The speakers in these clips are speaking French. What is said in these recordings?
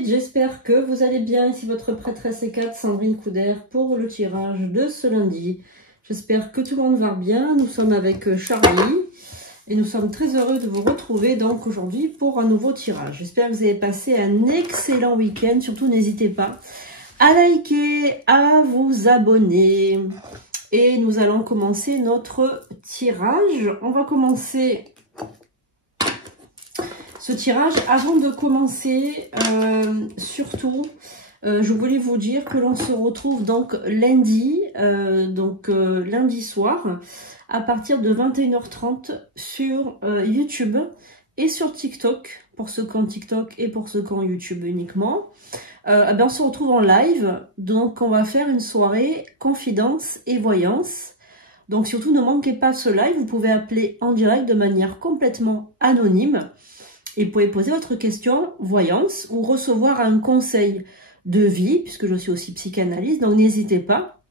Brigitte, j'espère que vous allez bien. Ici votre prêtresse E4, Sandrine Couder, pour le tirage de ce lundi. J'espère que tout le monde va bien. Nous sommes avec Charlie et nous sommes très heureux de vous retrouver donc aujourd'hui pour un nouveau tirage. J'espère que vous avez passé un excellent week-end. Surtout, n'hésitez pas à liker, à vous abonner. Et nous allons commencer notre tirage. On va commencer ce tirage. Avant de commencer, surtout, je voulais vous dire que l'on se retrouve donc lundi, lundi soir, à partir de 21h30 sur YouTube et sur TikTok, pour ceux qui ont TikTok et pour ceux qui ont YouTube uniquement. On se retrouve en live, donc on va faire une soirée confidence et voyance. Donc surtout ne manquez pas ce live, vous pouvez appeler en direct de manière complètement anonyme et vous pouvez poser votre question voyance ou recevoir un conseil de vie, puisque je suis aussi psychanalyste, donc n'hésitez pas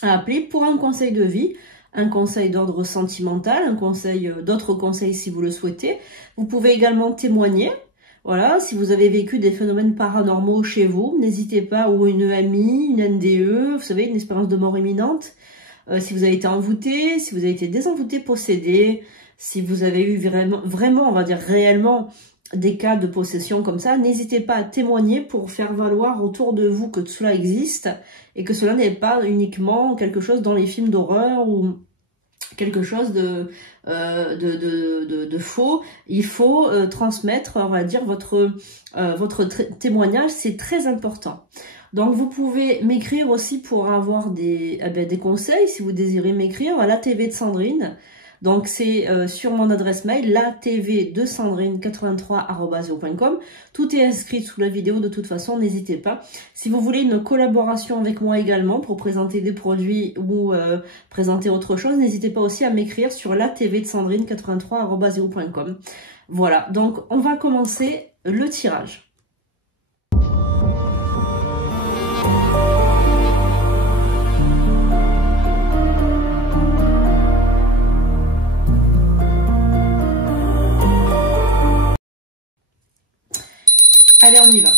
à appeler pour un conseil de vie, un conseil d'ordre sentimental, un conseil, d'autres conseils si vous le souhaitez. Vous pouvez également témoigner. Voilà, si vous avez vécu des phénomènes paranormaux chez vous, n'hésitez pas, ou une EMI, une NDE, vous savez, une expérience de mort imminente. Si vous avez été envoûté, si vous avez été désenvoûté, possédé, si vous avez eu vraiment, on va dire réellement, des cas de possession comme ça, n'hésitez pas à témoigner pour faire valoir autour de vous que cela existe et que cela n'est pas uniquement quelque chose dans les films d'horreur ou quelque chose de faux. Il faut transmettre, on va dire, votre témoignage, c'est très important. Donc vous pouvez m'écrire aussi pour avoir des conseils, si vous désirez m'écrire, à la TV de Sandrine. Donc c'est sur mon adresse mail, latv2sandrine83@yahoo.com. Tout est inscrit sous la vidéo de toute façon, n'hésitez pas. Si vous voulez une collaboration avec moi également pour présenter des produits ou présenter autre chose, n'hésitez pas aussi à m'écrire sur latv2sandrine83@yahoo.com. Voilà, donc on va commencer le tirage. Allez, on y va.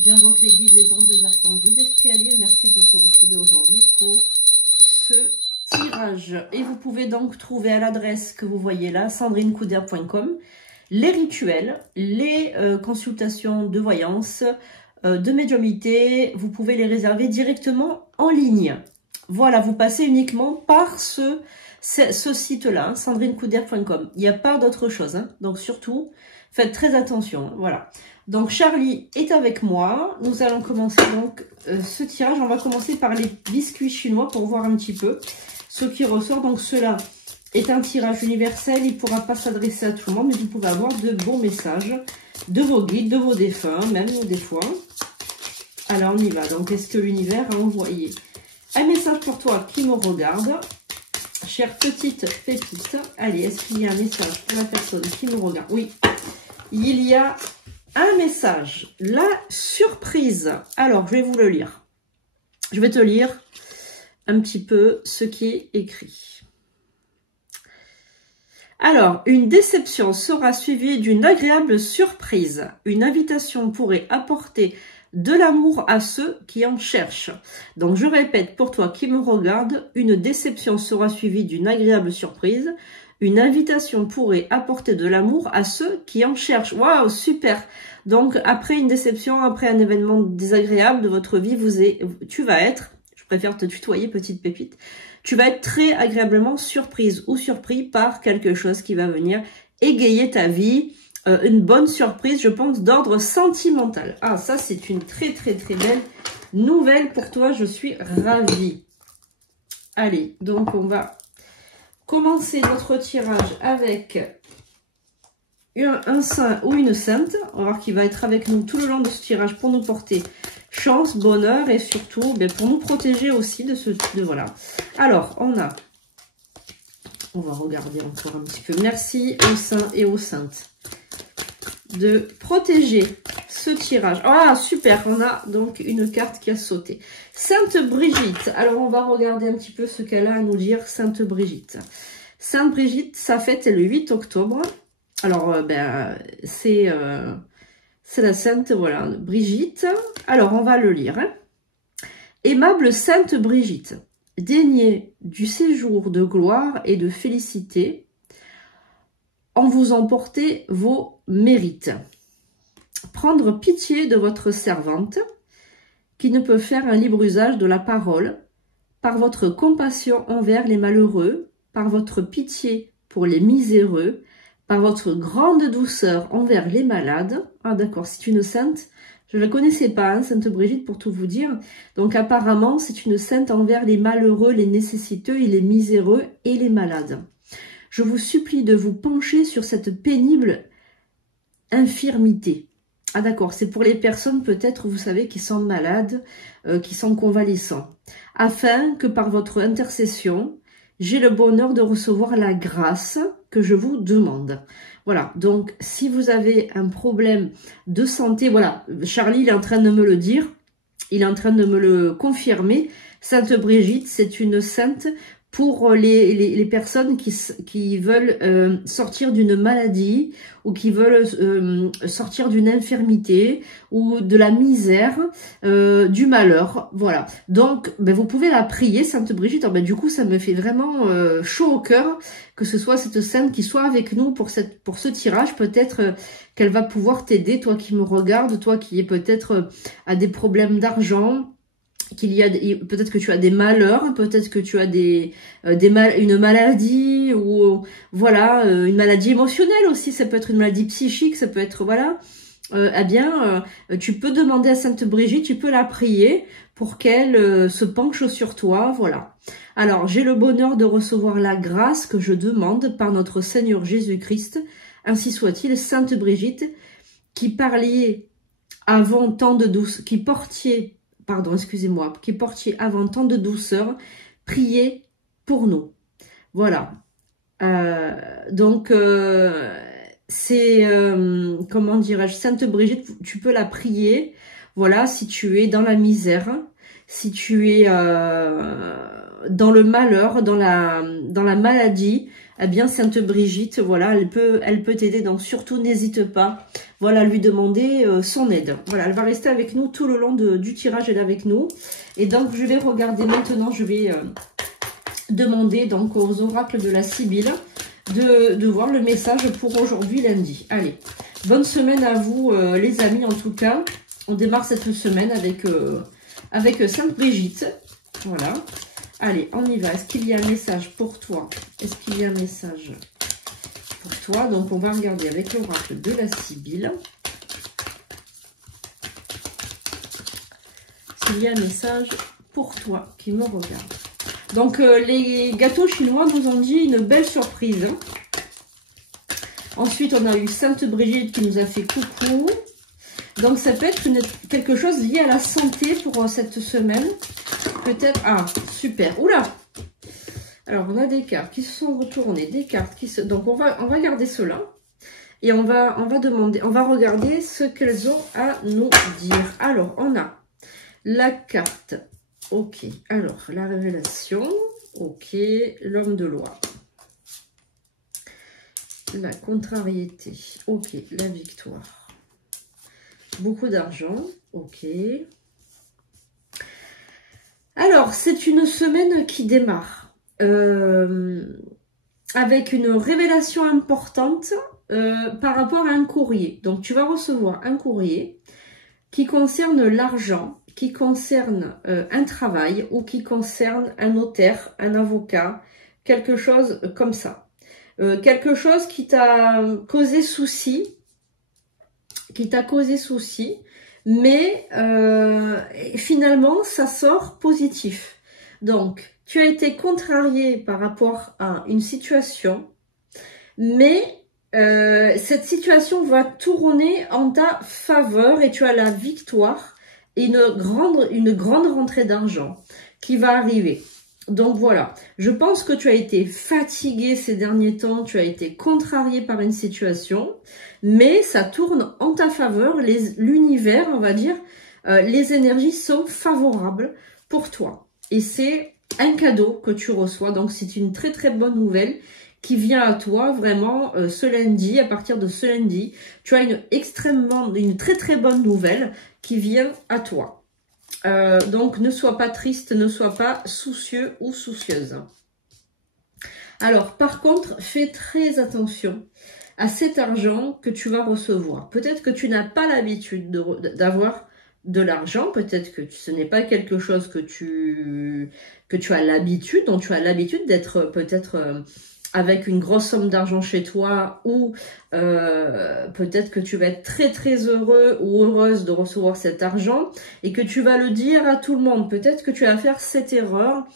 J'invoque les guides, les anges, les archanges, les esprits alliés. Merci de se retrouver aujourd'hui pour ce tirage. Et vous pouvez donc trouver à l'adresse que vous voyez là, sandrinecouder.com, les rituels, les consultations de voyance, de médiumnité. Vous pouvez les réserver directement en ligne. Voilà, vous passez uniquement par ce site-là, sandrinecouder.com. Il n'y a pas d'autre chose, hein. Donc surtout, faites très attention, voilà. Donc Charlie est avec moi. Nous allons commencer donc ce tirage. On va commencer par les biscuits chinois pour voir un petit peu ce qui ressort. Donc cela est un tirage universel. Il ne pourra pas s'adresser à tout le monde, mais vous pouvez avoir de beaux messages de vos guides, de vos défunts, même des fois. Alors on y va. Donc est-ce que l'univers a envoyé un message pour toi qui me regarde? Chère petite pépite, allez, est-ce qu'il y a un message pour la personne qui me regarde? Oui. Il y a un message, la surprise. Alors, je vais vous le lire. Je vais te lire un petit peu ce qui est écrit. Alors, une déception sera suivie d'une agréable surprise. Une invitation pourrait apporter de l'amour à ceux qui en cherchent. Donc, je répète pour toi qui me regarde, une déception sera suivie d'une agréable surprise. Une invitation pourrait apporter de l'amour à ceux qui en cherchent. Waouh, super! Donc, après une déception, après un événement désagréable de votre vie, tu vas être, je préfère te tutoyer, petite pépite, tu vas être très agréablement surprise ou surpris par quelque chose qui va venir égayer ta vie. Une bonne surprise, je pense, d'ordre sentimental. Ah, ça, c'est une très, très, très belle nouvelle pour toi. Je suis ravie. Allez, donc on va commencer notre tirage avec un saint ou une sainte. On va voir qui va être avec nous tout le long de ce tirage pour nous porter chance, bonheur et surtout pour nous protéger aussi de voilà. Alors, on va regarder encore un petit peu. Merci aux saints et aux saintes de protéger ce tirage. Ah, super, on a donc une carte qui a sauté. Sainte Brigitte. Alors, on va regarder un petit peu ce qu'elle a à nous dire, Sainte Brigitte. Sainte Brigitte, sa fête est le 8 octobre. Alors, c'est C'est la sainte, voilà, Brigitte. Alors, on va le lire. Hein. Aimable sainte Brigitte, daignez du séjour de gloire et de félicité, en vous emporter vos mérites. Prendre pitié de votre servante, qui ne peut faire un libre usage de la parole, par votre compassion envers les malheureux, par votre pitié pour les miséreux, par votre grande douceur envers les malades. Ah d'accord, c'est une sainte. Je ne la connaissais pas, hein, Sainte Brigitte, pour tout vous dire. Donc apparemment, c'est une sainte envers les malheureux, les nécessiteux et les miséreux et les malades. Je vous supplie de vous pencher sur cette pénible infirmité. Ah d'accord, c'est pour les personnes peut-être, vous savez, qui sont malades, qui sont convalescents. Afin que par votre intercession, j'ai le bonheur de recevoir la grâce que je vous demande. Voilà, donc si vous avez un problème de santé, voilà, Charlie il est en train de me le dire, il est en train de me le confirmer. Sainte Brigitte, c'est une sainte pour les personnes qui veulent sortir d'une maladie ou qui veulent sortir d'une infirmité ou de la misère, du malheur. Voilà. Donc, ben, vous pouvez la prier, Sainte Brigitte. Alors, ben, du coup, ça me fait vraiment chaud au cœur que ce soit cette sainte qui soit avec nous pour ce tirage. Peut-être qu'elle va pouvoir t'aider, toi qui me regardes, toi qui est peut-être à des problèmes d'argent, peut-être que tu as des malheurs, peut-être que tu as une maladie ou voilà, une maladie émotionnelle aussi, ça peut être une maladie psychique, ça peut être voilà. Eh bien, tu peux demander à Sainte Brigitte, tu peux la prier pour qu'elle se penche sur toi, voilà. Alors, j'ai le bonheur de recevoir la grâce que je demande par notre Seigneur Jésus-Christ, ainsi soit-il, Sainte Brigitte, qui parliez avant tant de douce, qui portiez avant tant de douceur, priez pour nous. Voilà. Donc, c'est, comment dirais-je, Sainte Brigitte, tu peux la prier, voilà, si tu es dans la misère, si tu es dans le malheur, dans la maladie, eh bien, Sainte Brigitte, voilà, elle peut t'aider, donc surtout n'hésite pas, voilà, à lui demander son aide. Voilà, elle va rester avec nous tout le long du tirage, elle est avec nous. Et donc, je vais regarder maintenant, je vais demander donc aux oracles de la Sibylle de voir le message pour aujourd'hui, lundi. Allez, bonne semaine à vous, les amis, en tout cas. On démarre cette semaine avec Sainte Brigitte, voilà. Allez, on y va. Est-ce qu'il y a un message pour toi? Est-ce qu'il y a un message pour toi? Donc, on va regarder avec l'oracle de la Sibylle. S'il y a un message pour toi qui me regarde. Donc, les gâteaux chinois nous ont dit une belle surprise. Hein. Ensuite, on a eu Sainte Brigitte qui nous a fait coucou. Donc, ça peut être quelque chose lié à la santé pour cette semaine. Peut-être... Ah, super. Oula! Alors, on a des cartes qui se sont retournées. Des cartes qui se... Donc, on va garder cela. Et on va regarder ce qu'elles ont à nous dire. Alors, on a la carte. Ok. Alors, la révélation. Ok. L'homme de loi. La contrariété. Ok. La victoire. Beaucoup d'argent. Ok. Alors, c'est une semaine qui démarre avec une révélation importante par rapport à un courrier. Donc, tu vas recevoir un courrier qui concerne l'argent, qui concerne un travail ou qui concerne un notaire, un avocat, quelque chose comme ça. Quelque chose qui t'a causé souci, mais finalement, ça sort positif. Donc, tu as été contrarié par rapport à une situation, mais cette situation va tourner en ta faveur et tu as la victoire et une grande rentrée d'argent qui va arriver. Donc voilà, je pense que tu as été fatigué ces derniers temps, tu as été contrarié par une situation, mais ça tourne en ta faveur, l'univers, on va dire, les énergies sont favorables pour toi. Et c'est un cadeau que tu reçois, donc c'est une très très bonne nouvelle qui vient à toi vraiment ce lundi. À partir de ce lundi, tu as une très très bonne nouvelle qui vient à toi. Donc ne sois pas triste, ne sois pas soucieux ou soucieuse. Alors par contre, fais très attention à cet argent que tu vas recevoir. Peut-être que tu n'as pas l'habitude d'avoir de l'argent, peut-être que ce n'est pas quelque chose que tu as l'habitude, dont tu as l'habitude d'être peut-être avec une grosse somme d'argent chez toi, ou peut-être que tu vas être très très heureux ou heureuse de recevoir cet argent et que tu vas le dire à tout le monde. Peut-être que tu vas faire cette erreur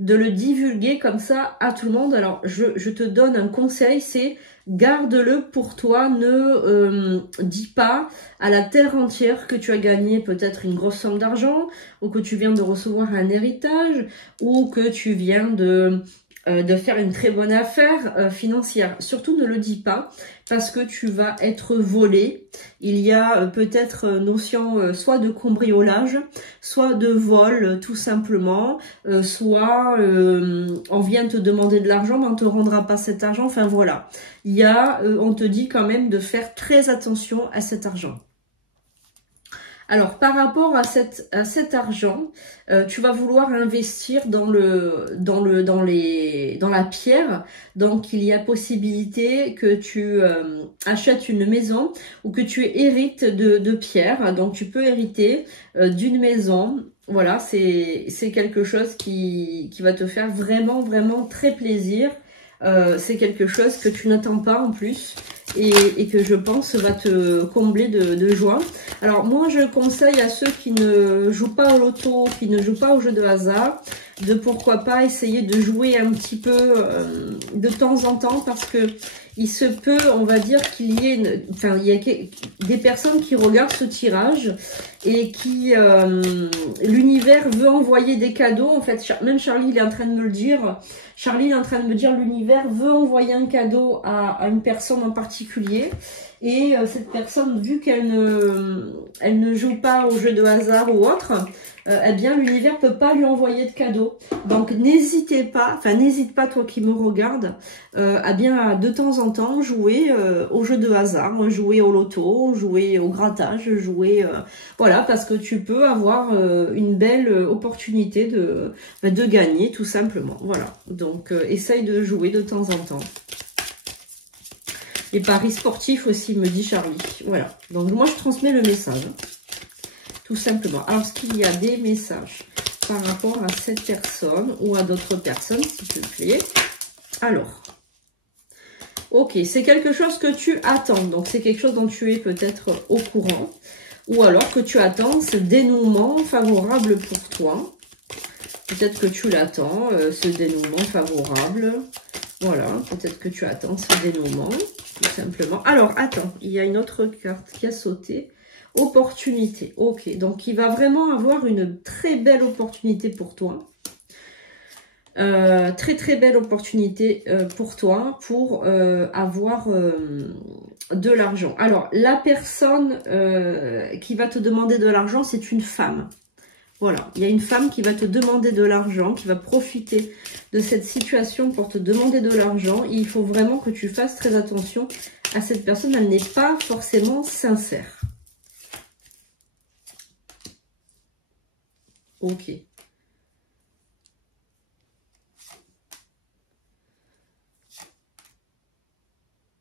de le divulguer comme ça à tout le monde. Alors je te donne un conseil, c'est garde-le pour toi, ne dis pas à la terre entière que tu as gagné peut-être une grosse somme d'argent, ou que tu viens de recevoir un héritage, ou que tu viens de faire une très bonne affaire financière. Surtout ne le dis pas, parce que tu vas être volé. Il y a peut-être notion soit de cambriolage, soit de vol tout simplement, soit on vient te demander de l'argent mais on ne te rendra pas cet argent. Enfin voilà, il y a, on te dit quand même de faire très attention à cet argent. Alors, par rapport à cet argent, tu vas vouloir investir dans la pierre. Donc, il y a possibilité que tu achètes une maison ou que tu hérites de pierre. Donc, tu peux hériter d'une maison. Voilà, c'est quelque chose qui va te faire vraiment, vraiment très plaisir. C'est quelque chose que tu n'attends pas en plus et que je pense va te combler de joie. Alors moi je conseille à ceux qui ne jouent pas au loto, qui ne jouent pas au jeu de hasard, de pourquoi pas essayer de jouer un petit peu de temps en temps, parce que il se peut, on va dire qu'il y ait il y a des personnes qui regardent ce tirage et qui l'univers veut envoyer des cadeaux. En fait, même Charlie il est en train de me le dire. Charlie est en train de me dire l'univers veut envoyer un cadeau à une personne en particulier. Et cette personne, vu qu'elle ne joue pas au jeu de hasard ou autre, eh bien l'univers peut pas lui envoyer de cadeau. Donc n'hésite pas toi qui me regardes, à bien de temps en temps jouer au jeu de hasard, jouer au loto, jouer au grattage, jouer voilà, parce que tu peux avoir une belle opportunité de gagner tout simplement. Voilà, donc essaye de jouer de temps en temps. Les paris sportifs aussi, me dit Charlie. Voilà. Donc, moi, je transmets le message. Tout simplement. Alors, est-ce qu'il y a des messages par rapport à cette personne ou à d'autres personnes, s'il te plaît? Alors. Ok. C'est quelque chose que tu attends. Donc, c'est quelque chose dont tu es peut-être au courant. Ou alors que tu attends ce dénouement favorable pour toi. Peut-être que tu l'attends, ce dénouement favorable. Voilà. Peut-être que tu attends ce dénouement. Tout simplement. Alors, attends, il y a une autre carte qui a sauté. Opportunité. Ok, donc il va vraiment avoir une très belle opportunité pour toi. Très très belle opportunité pour toi pour avoir de l'argent. Alors, la personne qui va te demander de l'argent, c'est une femme. Voilà, il y a une femme qui va te demander de l'argent, qui va profiter de cette situation pour te demander de l'argent. Il faut vraiment que tu fasses très attention à cette personne. Elle n'est pas forcément sincère. Ok.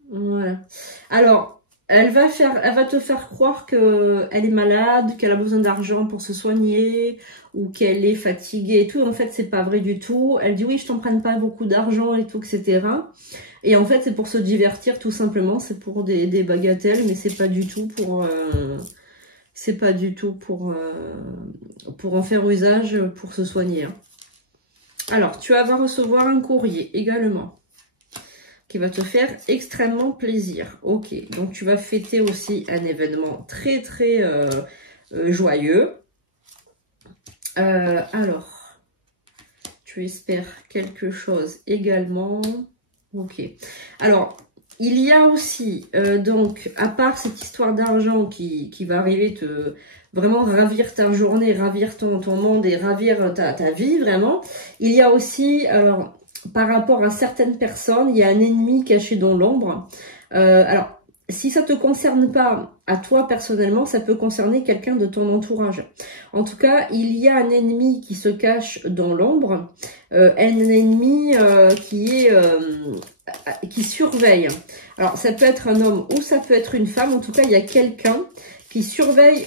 Voilà. Alors, elle va te faire croire qu'elle est malade, qu'elle a besoin d'argent pour se soigner, ou qu'elle est fatiguée et tout. En fait, c'est pas vrai du tout. Elle dit oui, je t'emprunte pas beaucoup d'argent et tout, etc. Et en fait, c'est pour se divertir tout simplement. C'est pour des bagatelles, mais c'est pas du tout pour pour en faire usage pour se soigner. Alors, tu vas recevoir un courrier également, qui va te faire extrêmement plaisir. Ok, donc tu vas fêter aussi un événement très très joyeux. Alors, tu espères quelque chose également. Ok, alors il y a aussi, donc, à part cette histoire d'argent qui va arriver te vraiment ravir ta journée, ravir ton monde et ravir ta vie, vraiment, il y a aussi, alors, par rapport à certaines personnes, il y a un ennemi caché dans l'ombre. Alors, si ça ne te concerne pas à toi personnellement, ça peut concerner quelqu'un de ton entourage. En tout cas, il y a un ennemi qui se cache dans l'ombre, un ennemi qui surveille. Alors, ça peut être un homme ou ça peut être une femme. En tout cas, il y a quelqu'un qui surveille.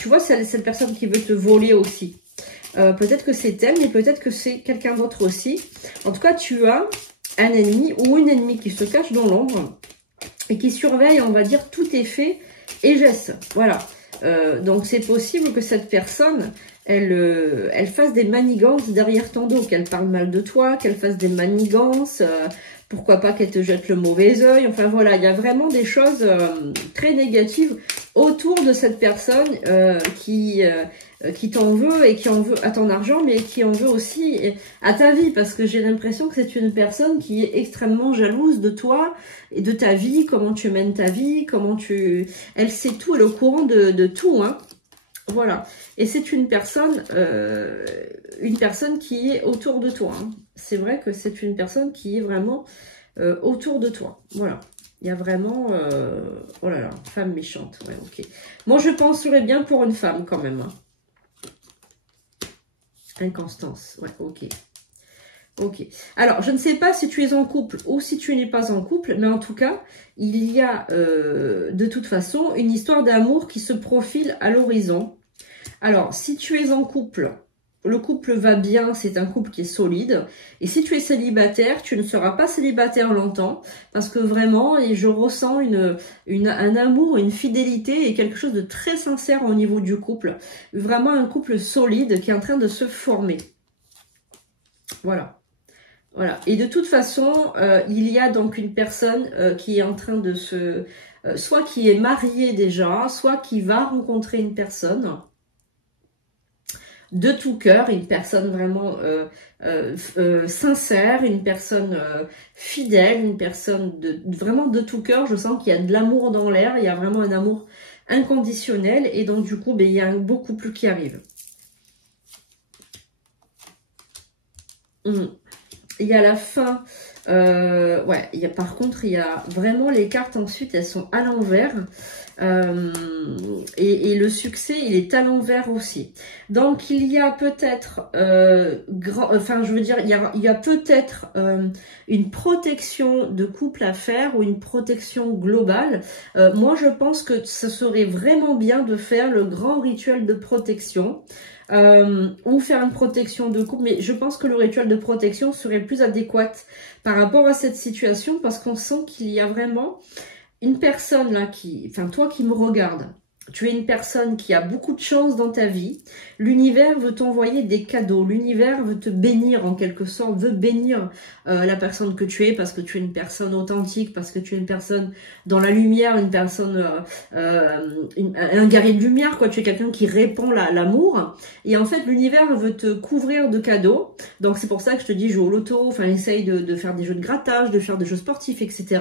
Tu vois, c'est cette personne qui veut te voler aussi. Peut-être que c'est elle, mais peut-être que c'est quelqu'un d'autre aussi. En tout cas, tu as un ennemi ou une ennemie qui se cache dans l'ombre et qui surveille, on va dire, tous tes faits et gestes. Voilà. Donc, c'est possible que cette personne, elle fasse des manigances derrière ton dos, qu'elle parle mal de toi, qu'elle fasse des manigances, pourquoi pas qu'elle te jette le mauvais œil. Enfin, voilà, il y a vraiment des choses très négatives autour de cette personne qui t'en veut et qui en veut à ton argent, mais qui en veut aussi à ta vie, parce que j'ai l'impression que c'est une personne qui est extrêmement jalouse de toi et de ta vie, comment tu mènes ta vie, comment tu... Elle sait tout, elle est au courant de tout, hein. Voilà. Et c'est une personne qui est autour de toi, hein. C'est vrai que c'est une personne qui est vraiment autour de toi. Voilà. Il y a vraiment... oh là là, femme méchante. Ouais, ok. Moi, je penserais bien pour une femme quand même, hein. Inconstance, ouais, ok. Ok. Alors, je ne sais pas si tu es en couple ou si tu n'es pas en couple, mais en tout cas, il y a de toute façon une histoire d'amour qui se profile à l'horizon. Alors, si tu es en couple, le couple va bien, c'est un couple qui est solide. Et si tu es célibataire, tu ne seras pas célibataire longtemps, parce que vraiment, et je ressens un amour, une fidélité et quelque chose de très sincère au niveau du couple. Vraiment un couple solide qui est en train de se former. Voilà. Voilà. Et de toute façon, il y a donc une personne qui est en train de se... soit qui est mariée déjà, soit qui va rencontrer une personne de tout cœur, une personne vraiment sincère, une personne fidèle, une personne vraiment de tout cœur. Je sens qu'il y a de l'amour dans l'air, il y a vraiment un amour inconditionnel et donc du coup, ben, il y a beaucoup plus qui arrive. Il y a la fin, ouais, par contre, il y a vraiment les cartes ensuite, elles sont à l'envers. Et le succès, il est à l'envers aussi. Donc, il y a peut-être, enfin, je veux dire, il y a peut-être une protection de couple à faire ou une protection globale. Moi, je pense que ce serait vraiment bien de faire le grand rituel de protection. Ou faire une protection de couple, mais je pense que le rituel de protection serait plus adéquat par rapport à cette situation parce qu'on sent qu'il y a vraiment une personne là enfin toi qui me regardes, tu es une personne qui a beaucoup de chance dans ta vie, l'univers veut t'envoyer des cadeaux, l'univers veut te bénir en quelque sorte, veut bénir la personne que tu es parce que tu es une personne authentique, parce que tu es une personne dans la lumière, une personne, un guerrier de lumière, quoi. Tu es quelqu'un qui répand l'amour et en fait l'univers veut te couvrir de cadeaux, donc c'est pour ça que je te dis joue au loto, enfin essaye de faire des jeux de grattage, de faire des jeux sportifs, etc.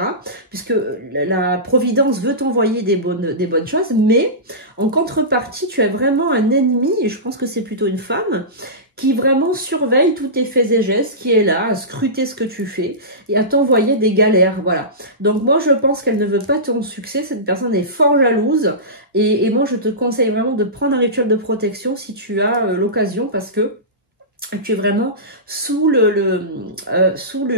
Puisque la providence veut t'envoyer des bonnes choses, mais en contrepartie, tu as vraiment un ennemi, et je pense que c'est plutôt une femme, qui vraiment surveille tous tes faits et gestes, qui est là à scruter ce que tu fais et à t'envoyer des galères, voilà. Donc moi, je pense qu'elle ne veut pas ton succès, cette personne est fort jalouse, et moi, je te conseille vraiment de prendre un rituel de protection si tu as l'occasion, parce que tu es vraiment sous le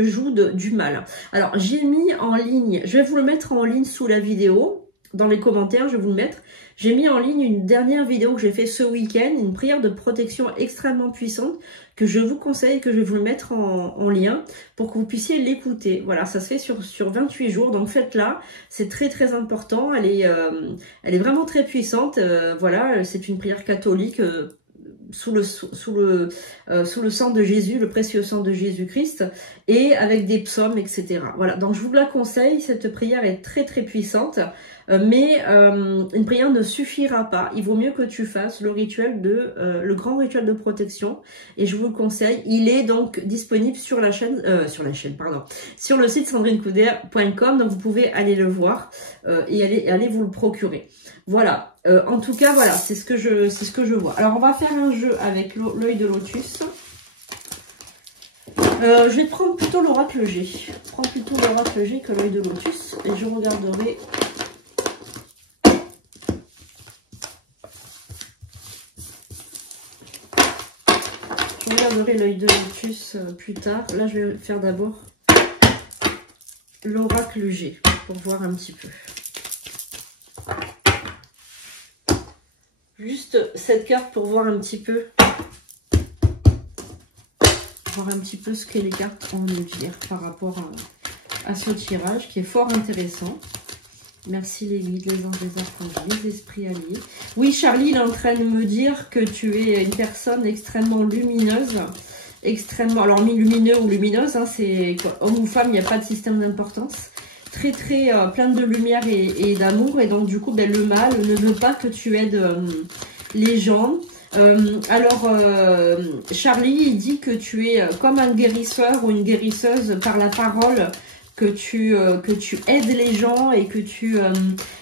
joug du mal. Alors, j'ai mis en ligne, je vais vous le mettre en ligne sous la vidéo, dans les commentaires, je vais vous le mettre. J'ai mis en ligne une dernière vidéo que j'ai fait ce week-end, une prière de protection extrêmement puissante que je vous conseille, que je vais vous le mettre en lien pour que vous puissiez l'écouter. Voilà, ça se fait sur 28 jours, donc faites-la, c'est très très important, elle est vraiment très puissante. Voilà, c'est une prière catholique sous le sang de Jésus, le précieux sang de Jésus-Christ, et avec des psaumes, etc. Voilà, donc je vous la conseille, cette prière est très très puissante, mais une prière ne suffira pas, il vaut mieux que tu fasses le rituel le grand rituel de protection, et je vous le conseille, il est donc disponible sur la chaîne, sur le site sandrinecouder.com, donc vous pouvez aller le voir et aller vous le procurer. Voilà. En tout cas, voilà, c'est ce que je vois. Alors, on va faire un jeu avec l'œil de lotus. Je vais prendre plutôt l'oracle G. Je prends plutôt l'oracle G que l'œil de lotus. Et je regarderai... Je regarderai l'œil de lotus plus tard. Là, je vais faire d'abord l'oracle G pour voir un petit peu. Juste cette carte pour voir un petit peu. Voir un petit peu ce que les cartes ont à nous dire par rapport à ce tirage qui est fort intéressant. Merci les guides, les anges, les archanges, les esprits alliés. Oui, Charlie, il est en train de me dire que tu es une personne extrêmement lumineuse. Extrêmement, alors lumineux ou lumineuse, hein, c'est homme ou femme, il n'y a pas de système d'importance. Très pleine de lumière et d'amour. Et donc du coup, ben, le mal ne veut pas que tu aides les gens. Charlie, il dit que tu es comme un guérisseur ou une guérisseuse par la parole, que tu aides les gens et que tu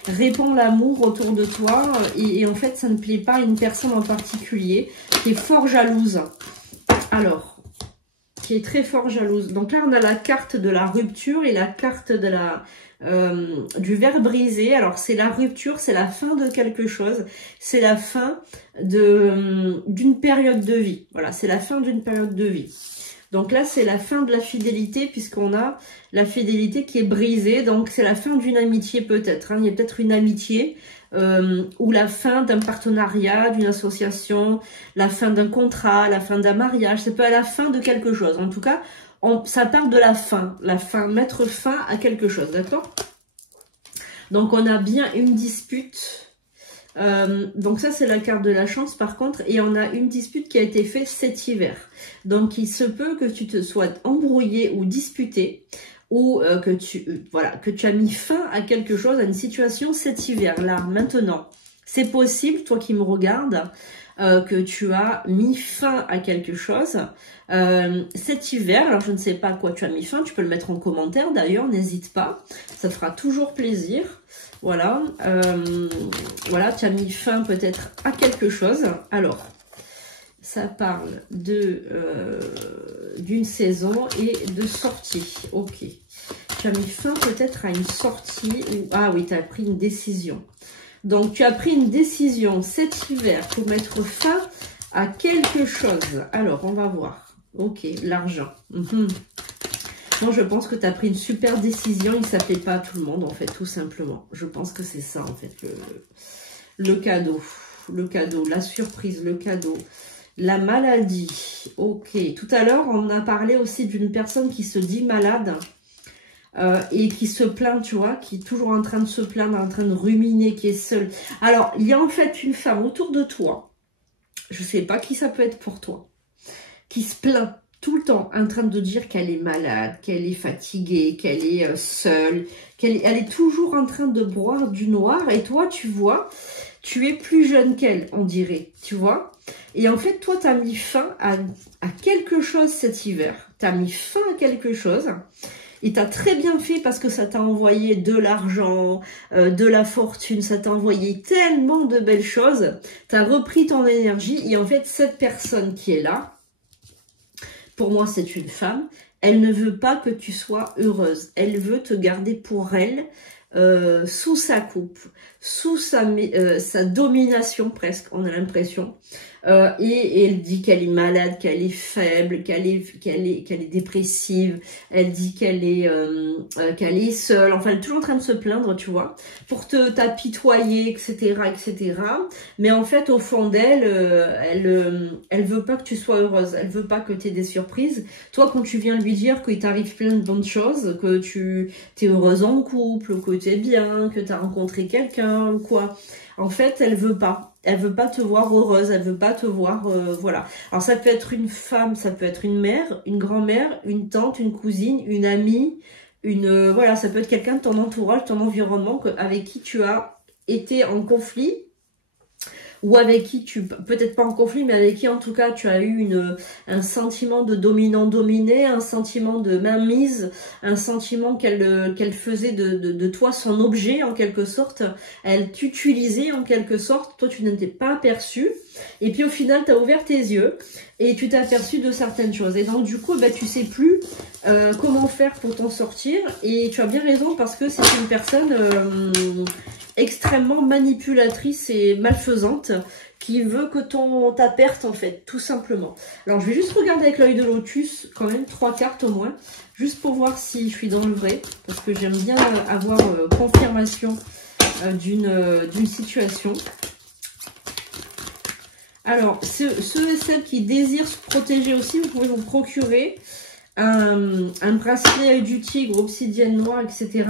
répands l'amour autour de toi. Et en fait, ça ne plaît pas à une personne en particulier qui est fort jalouse. Alors, qui est très fort jalouse. Donc là, on a la carte de la rupture et la carte de la... du verre brisé. Alors c'est la rupture, c'est la fin de quelque chose, c'est la fin d'une période de vie. Voilà, c'est la fin d'une période de vie. Donc là c'est la fin de la fidélité puisqu'on a la fidélité qui est brisée. Donc c'est la fin d'une amitié peut-être. Hein. Il y a peut-être une amitié ou la fin d'un partenariat, d'une association, la fin d'un contrat, la fin d'un mariage. C'est pas la fin de quelque chose. En tout cas, ça parle de la fin, mettre fin à quelque chose, d'accord? Donc on a bien une dispute. Donc ça c'est la carte de la chance par contre, et on a une dispute qui a été faite cet hiver. Donc il se peut que tu te sois embrouillé ou disputé, ou que tu as mis fin à quelque chose, à une situation cet hiver, là, maintenant. C'est possible, toi qui me regardes, que tu as mis fin à quelque chose cet hiver. Alors je ne sais pas à quoi tu as mis fin, tu peux le mettre en commentaire d'ailleurs, n'hésite pas, ça te fera toujours plaisir. Voilà, voilà, tu as mis fin peut-être à quelque chose. Alors, ça parle d'une saison et de sortie. Ok, tu as mis fin peut-être à une sortie. Ah oui, tu as pris une décision. Donc, tu as pris une décision cet hiver pour mettre fin à quelque chose. Alors, on va voir. Ok, l'argent. Moi, je pense que tu as pris une super décision. Il ne s'appelait pas à tout le monde, en fait, tout simplement. Je pense que c'est ça, en fait, le cadeau. Le cadeau, la surprise, le cadeau. La maladie. Ok, tout à l'heure, on a parlé aussi d'une personne qui se dit malade. Et qui se plaint, tu vois, qui est toujours en train de se plaindre, en train de ruminer, qui est seule. Alors, il y a en fait une femme autour de toi, je sais pas qui ça peut être pour toi, qui se plaint tout le temps, en train de dire qu'elle est malade, qu'elle est fatiguée, qu'elle est seule, elle est toujours en train de broyer du noir, et toi, tu vois, tu es plus jeune qu'elle, on dirait, tu vois. Et en fait, toi, tu as mis fin à quelque chose cet hiver, tu as mis fin à quelque chose. Et tu as très bien fait parce que ça t'a envoyé de l'argent, de la fortune, ça t'a envoyé tellement de belles choses. Tu as repris ton énergie et en fait, cette personne qui est là, pour moi, c'est une femme, elle ne veut pas que tu sois heureuse. Elle veut te garder pour elle, sous sa coupe, sous sa domination presque, on a l'impression. Et elle dit qu'elle est malade, qu'elle est faible, qu'elle est dépressive, elle dit qu'elle est seule, enfin elle est toujours en train de se plaindre, tu vois, pour t'apitoyer, etc., etc. Mais en fait, au fond d'elle, elle veut pas que tu sois heureuse, elle veut pas que tu aies des surprises. Toi, quand tu viens lui dire qu'il t'arrive plein de bonnes choses, que tu es heureuse en couple, que tu es bien, que tu as rencontré quelqu'un ou quoi, en fait, elle veut pas. Elle veut pas te voir heureuse, elle veut pas te voir, voilà. Alors ça peut être une femme, ça peut être une mère, une grand-mère, une tante, une cousine, une amie, voilà, ça peut être quelqu'un de ton entourage, ton environnement, avec qui tu as été en conflit, ou avec qui peut-être pas en conflit, mais avec qui en tout cas tu as eu un sentiment de dominant-dominé, un sentiment de mainmise, un sentiment qu'elle faisait de toi son objet en quelque sorte, elle t'utilisait en quelque sorte, toi tu n'étais pas aperçu, et puis au final tu as ouvert tes yeux, et tu t'es aperçu de certaines choses. Et donc du coup, bah, tu sais plus comment faire pour t'en sortir. Et tu as bien raison parce que c'est une personne extrêmement manipulatrice et malfaisante qui veut que ta perte en fait, tout simplement. Alors je vais juste regarder avec l'œil de lotus quand même 3 cartes au moins, juste pour voir si je suis dans le vrai, parce que j'aime bien avoir confirmation d'une situation. Alors, ceux et celles qui désirent se protéger aussi, vous pouvez vous procurer un bracelet du tigre, obsidienne noire, etc.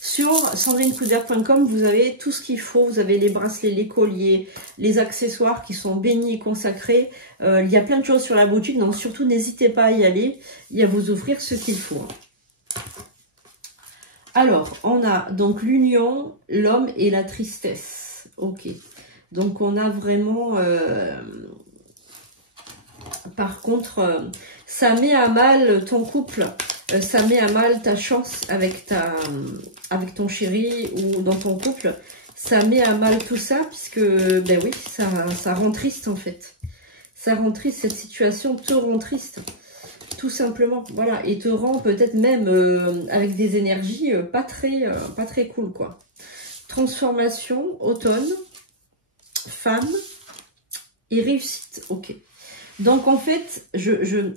Sur sandrinecouder.com, vous avez tout ce qu'il faut. Vous avez les bracelets, les colliers, les accessoires qui sont bénis et consacrés. Il y a plein de choses sur la boutique, donc surtout n'hésitez pas à y aller et à vous offrir ce qu'il faut. Alors, on a donc l'union, l'homme et la tristesse. Ok. Donc, on a vraiment... par contre, ça met à mal ton couple. Ça met à mal ta chance avec ton chéri ou dans ton couple. Ça met à mal tout ça puisque, ben oui, ça rend triste en fait. Ça rend triste, cette situation te rend triste. Tout simplement, voilà. Et te rend peut-être même avec des énergies pas très cool, quoi. Transformation, automne. Femme et réussite, ok. Donc en fait,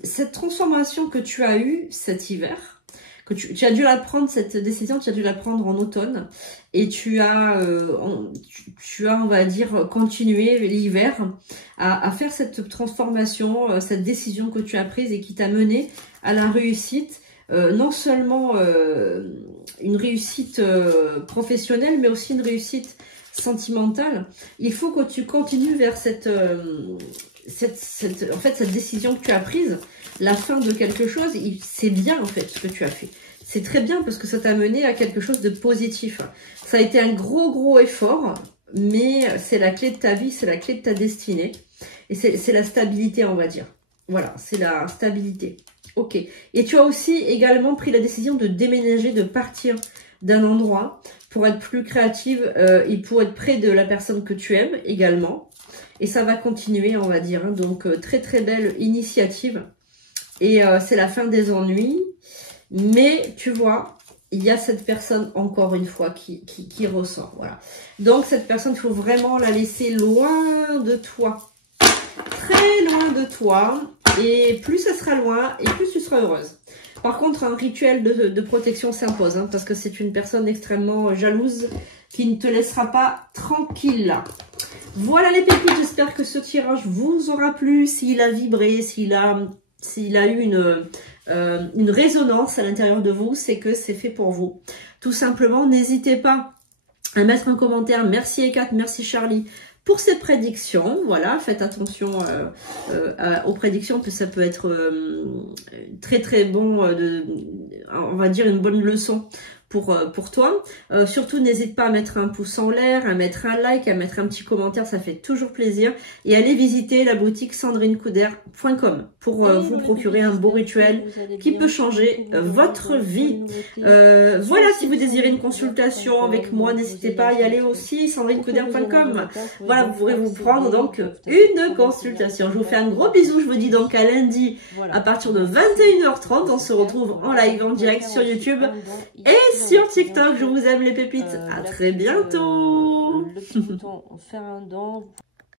cette transformation que tu as eue cet hiver, que tu as dû la prendre, cette décision, tu as dû la prendre en automne, et tu as, on va dire, continué l'hiver à faire cette transformation, cette décision que tu as prise et qui t'a mené à la réussite, non seulement une réussite professionnelle, mais aussi une réussite sentimentale. Il faut que tu continues vers cette décision que tu as prise, la fin de quelque chose. C'est bien en fait ce que tu as fait. C'est très bien parce que ça t'a mené à quelque chose de positif. Ça a été un gros effort, mais c'est la clé de ta vie, c'est la clé de ta destinée. Et c'est la stabilité, on va dire. Voilà, c'est la stabilité. Ok. Et tu as aussi également pris la décision de déménager, de partir d'un endroit pour être plus créative et pour être près de la personne que tu aimes également. Et ça va continuer, on va dire. Hein. Donc, très belle initiative. Et c'est la fin des ennuis. Mais, tu vois, il y a cette personne, encore une fois, qui ressort. Voilà. Donc, cette personne, il faut vraiment la laisser loin de toi. Très loin de toi. Et plus elle sera loin, et plus tu seras heureuse. Par contre, un rituel de protection s'impose, hein, parce que c'est une personne extrêmement jalouse qui ne te laissera pas tranquille. Voilà les pépites, j'espère que ce tirage vous aura plu. S'il a vibré, s'il a eu une résonance à l'intérieur de vous, c'est que c'est fait pour vous. Tout simplement, n'hésitez pas à mettre un commentaire. Merci Ekat, merci Charlie pour ces prédictions. Voilà, faites attention aux prédictions, que ça peut être très bon, on va dire une bonne leçon pour toi. Surtout, n'hésite pas à mettre un pouce en l'air, à mettre un like, à mettre un petit commentaire, ça fait toujours plaisir. Et allez visiter la boutique sandrinecouder.com pour vous procurer un beau rituel qui peut changer votre vie. Voilà, si vous désirez une consultation avec moi, n'hésitez pas à y aller aussi, sandrinecouder.com. Voilà, vous pourrez vous prendre donc une consultation. Je vous fais un gros bisou, je vous dis donc à lundi à partir de 21h30. On se retrouve en live, en direct sur YouTube et sur TikTok. Je vous aime les pépites. À très bientôt. Le petit bouton faire un don.